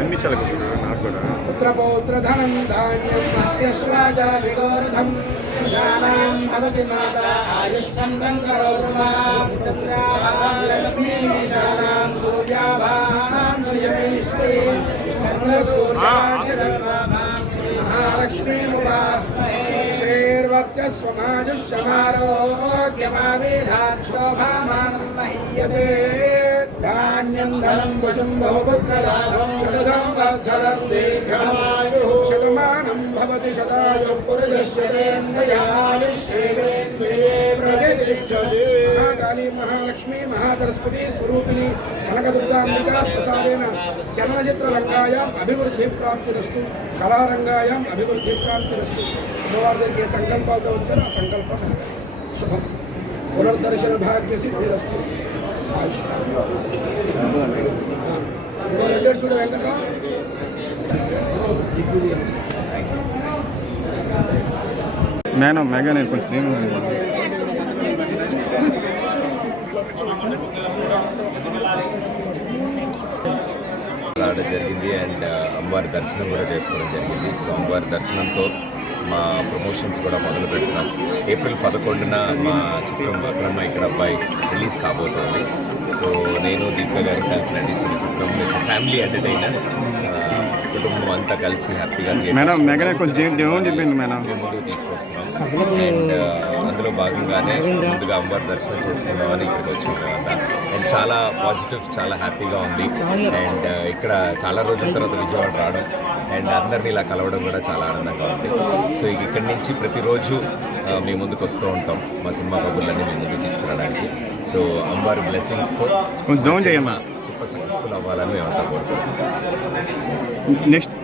అన్ని చాలా నాకు కూడా పుత్రపౌత్రధనం ధాన్యం అస్త్యశ్వాజ విగోర్ధం జానాం భవసి మాతా ఆయుష్మంతం కరోర్మాం లక్ష్మీశానాం సూర్యాభాం శ్రియమేశ్వరీ చంద్రసూర్యాభాం మహాలక్ష్మీముపాస్మహే శ్రీర్వక్షస్వమాజుష్యమారోగ్యమావేధాత్ శోభామానం మహీయతే ధాన్యం ధనం వశం బహుపుత్రలాభం శతధం వత్సరం దీర్ఘమాయుః శతమానం భవతి శతాయుః పురుషశ్చేంద్రియాయుష్యేంద్రియే ప్రతిష్టతి మహాకాళీ మహాలక్ష్మీ మహాసరస్వతి స్వరూపిణి కనకదుర్గాంబికా ప్రసాదేన చలనచిత్రరంగాయాం అభివృద్ధి ప్రాప్తిరస్తు కళారంగాయాం అభివృద్ధి ప్రాప్తిరస్తు అమ్మవారి దగ్గరికి సంకల్పాలతో వచ్చారు ఆ సంకల్పం శుభం పునర్దర్శన భాగ్య సిద్ధిరస్తు చూడ వెంకట్రావు మేడం మెగా నేను కొంచెం నేను రావడం జరిగింది అండ్ అమ్మవారి దర్శనం కూడా చేసుకోవడం జరిగింది. సో అమ్మవారి దర్శనంతో మా ప్రమోషన్స్ కూడా మొదలు పెడుతున్నాం. ఏప్రిల్ 11న మా చిత్రం అక్రమ ఇక్కడ అబ్బాయి రిలీజ్ కాబోతోంది. సో నేను దీపిక గారు కలిసి నటించిన చిత్రం ఫ్యామిలీ ఎంటర్టైనర్, కుటుంబం అంతా కలిసి హ్యాపీగా ముందుకు తీసుకొస్తున్నాం. అండ్ అందులో భాగంగానే ముందుగా అమ్మవారి దర్శనం చేసుకుందామని ఇక్కడికి వచ్చాం తర్వాత. అండ్ చాలా పాజిటివ్, చాలా హ్యాపీగా ఉంది. అండ్ ఇక్కడ చాలా రోజుల తర్వాత విజయవాడ రావడం అండ్ అందరినీ ఇలా కలవడం కూడా చాలా ఆనందంగా ఉంది. సో ఇక్కడి నుంచి ప్రతిరోజు మీ ముందుకు వస్తూ ఉంటాం మా సినిమా కబుర్లన్నీ మీ ముందుకు తీసుకురావడానికి. సో అమ్మవారి బ్లెస్సింగ్స్తో కొంచెం సూపర్ సక్సెస్ఫుల్ అవ్వాలని మేమంతా కోరుకుంటున్నాం. నెక్స్ట్